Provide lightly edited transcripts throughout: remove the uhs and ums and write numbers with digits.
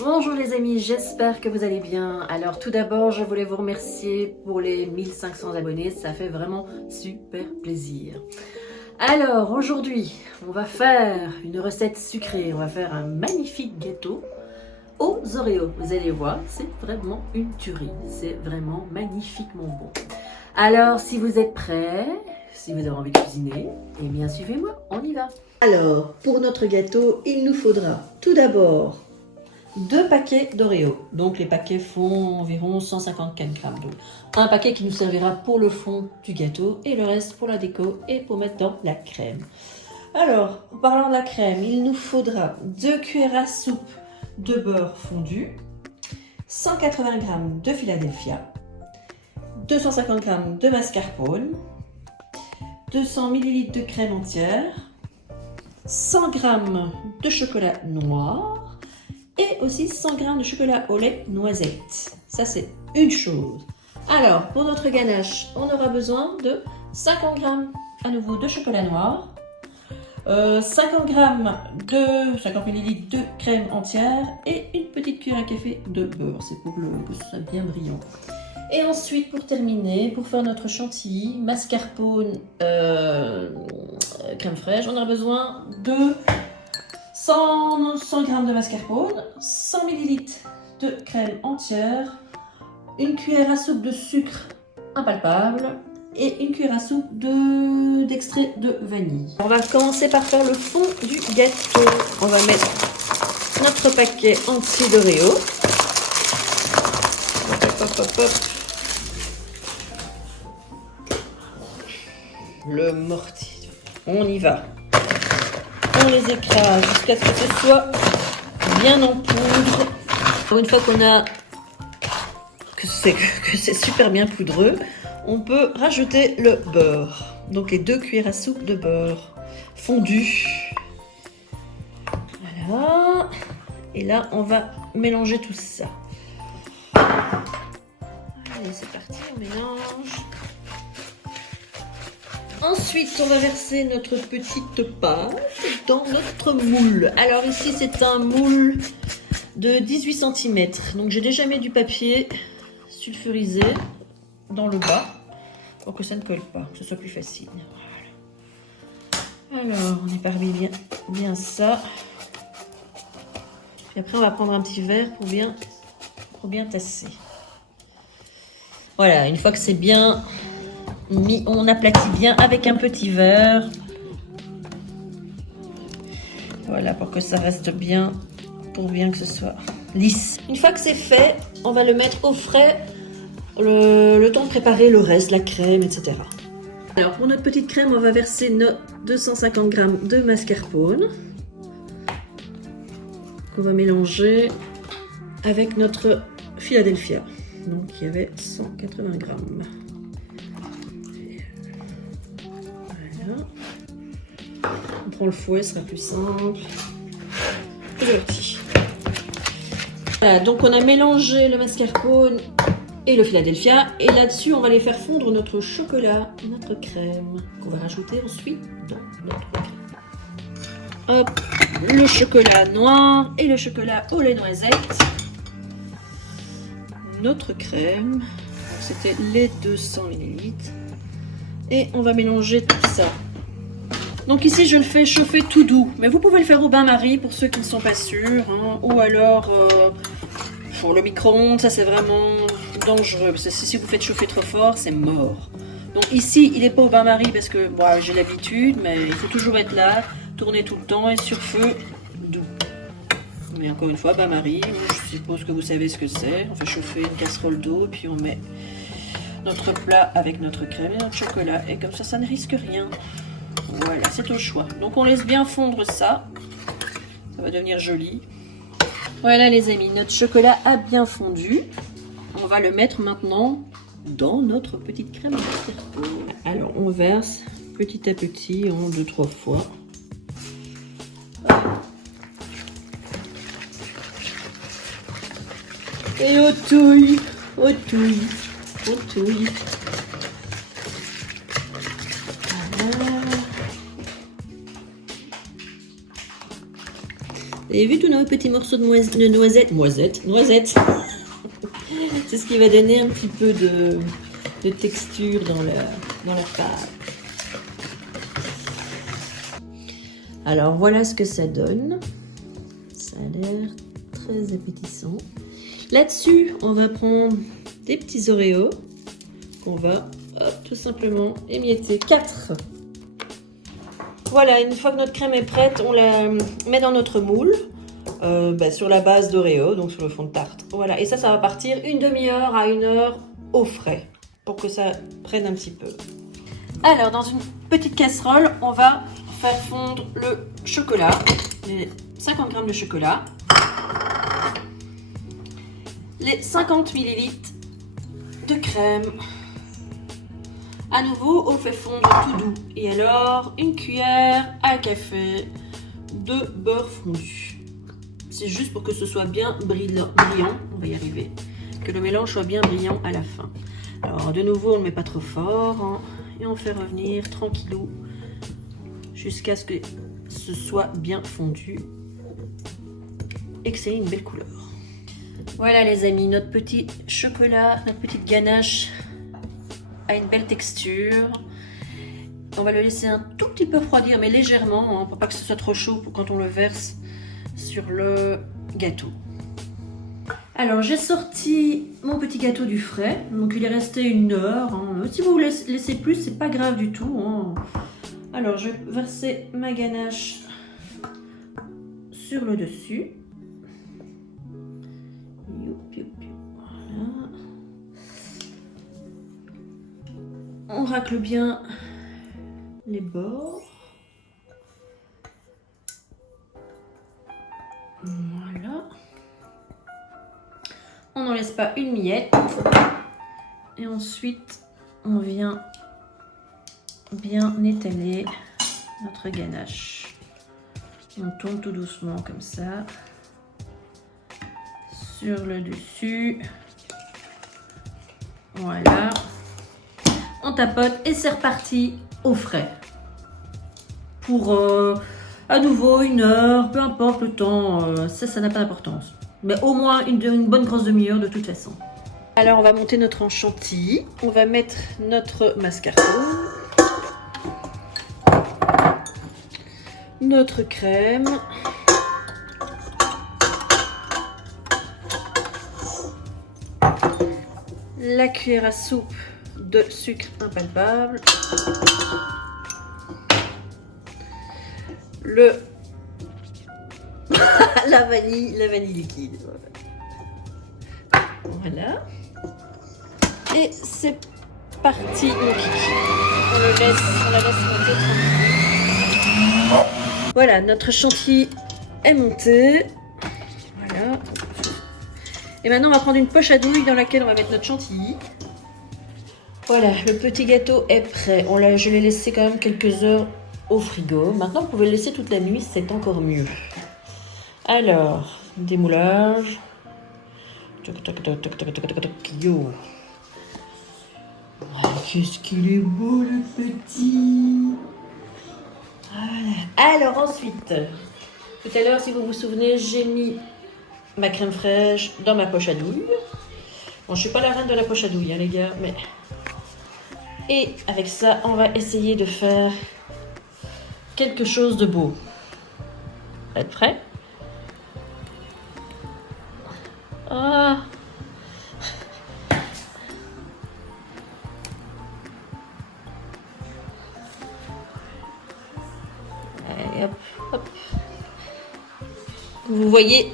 Bonjour les amis, j'espère que vous allez bien. Alors tout d'abord, je voulais vous remercier pour les 1500 abonnés, ça fait vraiment super plaisir. Alors aujourd'hui, on va faire une recette sucrée, on va faire un magnifique gâteau aux Oreos. Vous allez voir, c'est vraiment une tuerie, c'est vraiment magnifiquement bon. Alors si vous êtes prêts, si vous avez envie de cuisiner, eh bien suivez-moi, on y va. Alors, pour notre gâteau, il nous faudra tout d'abord 2 paquets d'Oreo. Donc les paquets font environ 154 grammes. Donc un paquet qui nous servira pour le fond du gâteau et le reste pour la déco et pour mettre dans la crème. Alors, en parlant de la crème, il nous faudra 2 cuillères à soupe de beurre fondu, 180 g de Philadelphia, 250 g de mascarpone, 200 ml de crème entière, 100 g de chocolat noir, et aussi 100 g de chocolat au lait noisette. Ça, c'est une chose. Alors, pour notre ganache, on aura besoin de 50 g à nouveau de chocolat noir, 50 g de 50 ml de crème entière et une petite cuillère à café de beurre. C'est pour que ce soit bien brillant. Et ensuite, pour terminer, pour faire notre chantilly, mascarpone, crème fraîche, on aura besoin de 100 g de mascarpone, 100 ml de crème entière, une cuillère à soupe de sucre impalpable et une cuillère à soupe d'extrait de vanille. On va commencer par faire le fond du gâteau. On va mettre notre paquet entier d'Oreo. Hop, hop, hop, hop. Le mortier. On y va. On les écrase jusqu'à ce que ce soit bien en poudre. Une fois qu'on a que c'est super bien poudreux, on peut rajouter le beurre. Donc les 2 cuillères à soupe de beurre fondu. Voilà. Et là, on va mélanger tout ça. Allez, c'est parti, on mélange. Ensuite, on va verser notre petite pâte dans notre moule. Alors ici, c'est un moule de 18 cm. Donc j'ai déjà mis du papier sulfurisé dans le bas pour que ça ne colle pas, que ce soit plus facile. Voilà. Alors, on éparpille bien ça. Puis après, on va prendre un petit verre pour bien tasser. Voilà, une fois que c'est bien mis, on aplatit bien avec un petit verre. Voilà, pour que ça reste bien, pour bien que ce soit lisse. Une fois que c'est fait, on va le mettre au frais, le temps de préparer le reste, la crème, etc. Alors, pour notre petite crème, on va verser nos 250 g de mascarpone qu'on va mélanger avec notre Philadelphia. Donc, il y avait 180 g. On prend le fouet, ce sera plus simple. C'est parti. Voilà, donc on a mélangé le mascarpone et le Philadelphia. Et là-dessus, on va les faire fondre notre chocolat et notre crème qu'on va rajouter ensuite dans notre crème. Hop, le chocolat noir et le chocolat au lait noisette. Notre crème. C'était les 200 ml. Et on va mélanger tout ça. Donc ici, je le fais chauffer tout doux. Mais vous pouvez le faire au bain-marie pour ceux qui ne sont pas sûrs. Hein. Ou alors, pour le micro-ondes, ça c'est vraiment dangereux. Parce que si vous faites chauffer trop fort, c'est mort. Donc ici, il n'est pas au bain-marie parce que bon, j'ai l'habitude. Mais il faut toujours être là, tourner tout le temps et sur feu doux. Mais encore une fois, bain-marie, je suppose que vous savez ce que c'est. On fait chauffer une casserole d'eau, puis on met notre plat avec notre crème et notre chocolat. Et comme ça ne risque rien. Voilà, c'est au choix. Donc on laisse bien fondre ça. Ça va devenir joli. Voilà les amis, notre chocolat a bien fondu. On va le mettre maintenant dans notre petite crème. Alors on verse petit à petit en 2-3 fois. Et au touille, au touille, au touille. Voilà. avez vu tous nos petits morceaux de noisettes. C'est ce qui va donner un petit peu de texture dans la pâte. Alors voilà ce que ça donne. Ça a l'air très appétissant. Là-dessus, on va prendre des petits Oreos qu'on va tout simplement émietter. 4. Voilà, une fois que notre crème est prête, on la met dans notre moule sur la base d'Oreo, donc sur le fond de tarte. Voilà, et ça va partir une demi-heure à 1 heure au frais pour que ça prenne un petit peu. Alors, dans une petite casserole, on va faire fondre le chocolat, les 50 g de chocolat, les 50 ml de crème. À nouveau, on fait fondre tout doux. Et alors, une cuillère à café de beurre fondu. C'est juste pour que ce soit bien brillant. On va y arriver. Que le mélange soit bien brillant à la fin. Alors, de nouveau, on ne le met pas trop fort. Hein, et on fait revenir tranquillou jusqu'à ce que ce soit bien fondu et que c'est une belle couleur. Voilà les amis, notre petit chocolat, notre petite ganache a une belle texture. On va le laisser un tout petit peu refroidir, mais légèrement, hein, pour pas que ce soit trop chaud pour quand on le verse sur le gâteau. Alors j'ai sorti mon petit gâteau du frais, donc il est resté 1 heure. Hein. Si vous laissez plus, c'est pas grave du tout. Hein. Alors je vais verser ma ganache sur le dessus. Voilà. On racle bien les bords. Voilà. On n'en laisse pas une miette. Et ensuite, on vient bien étaler notre ganache. On tourne tout doucement comme ça. Sur le dessus. Voilà. On tapote et c'est reparti au frais. Pour à nouveau 1 heure, peu importe le temps, ça n'a pas d'importance. Mais au moins une bonne grosse demi-heure de toute façon. Alors on va monter notre en chantilly. On va mettre notre mascarpone. Notre crème. La cuillère à soupe de sucre impalpable. La vanille liquide. Voilà. Et c'est parti. On la laisse monter tranquille. Voilà, notre chantilly est monté. Voilà. Et maintenant, on va prendre une poche à douille dans laquelle on va mettre notre chantilly. Voilà, le petit gâteau est prêt. Je l'ai laissé quand même quelques heures au frigo. Maintenant, vous pouvez le laisser toute la nuit, c'est encore mieux. Alors, démoulage. Yo. Voilà, qu'est-ce qu'il est beau le petit. Voilà. Alors ensuite, tout à l'heure, si vous vous souvenez, j'ai mis ma crème fraîche dans ma poche à douille. Bon, je suis pas la reine de la poche à douille, hein, les gars, mais... Et avec ça, on va essayer de faire quelque chose de beau. Vous êtes prêts? Ah. Allez, hop, hop. Vous voyez,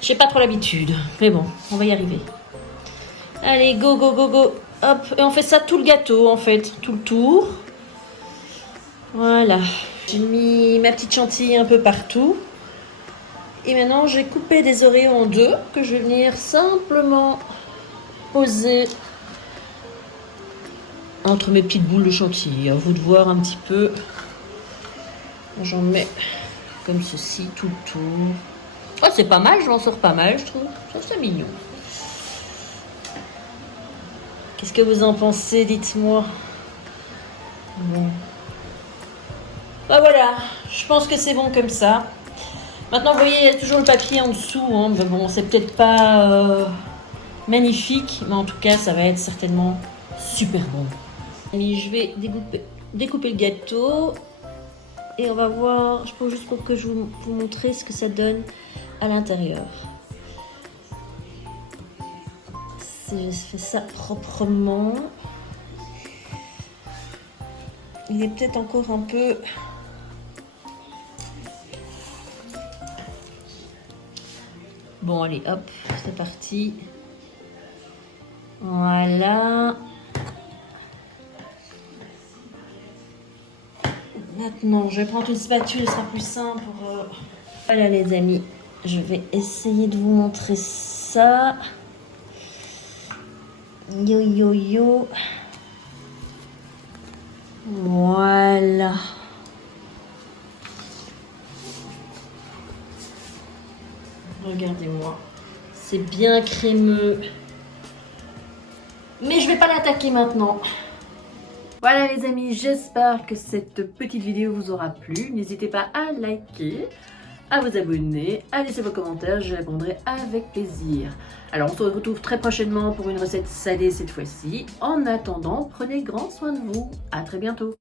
j'ai pas trop l'habitude, mais bon, on va y arriver. Allez, go, go, go, go. Hop, et on fait ça tout le gâteau, en fait, tout le tour. Voilà. J'ai mis ma petite chantilly un peu partout. Et maintenant, j'ai coupé des Oreos en 2 que je vais venir simplement poser entre mes petites boules de chantilly. À vous de voir un petit peu. J'en mets comme ceci tout le tour. Oh, c'est pas mal, je m'en sors pas mal, je trouve. Ça, c'est mignon. Qu'est-ce que vous en pensez? Dites-moi. Bon. Bah voilà, Je pense que c'est bon comme ça. Maintenant, vous voyez, il y a toujours le papier en dessous. Hein. Mais bon, c'est peut-être pas magnifique, mais en tout cas, ça va être certainement super bon. Je vais découper le gâteau. Et on va voir, je pense juste pour que je vous montre ce que ça donne à l'intérieur. Si je fais ça proprement, il est peut-être encore un peu... Bon, allez, hop, c'est parti. Voilà. Maintenant, je vais prendre une spatule, ce sera plus simple pour... Voilà les amis, je vais essayer de vous montrer ça. Yo yo yo. Voilà. Regardez-moi. C'est bien crémeux. Mais je vais pas l'attaquer maintenant. Voilà les amis, j'espère que cette petite vidéo vous aura plu. N'hésitez pas à liker, à vous abonner, à laisser vos commentaires, je répondrai avec plaisir. Alors on se retrouve très prochainement pour une recette salée cette fois-ci. En attendant, prenez grand soin de vous. À très bientôt.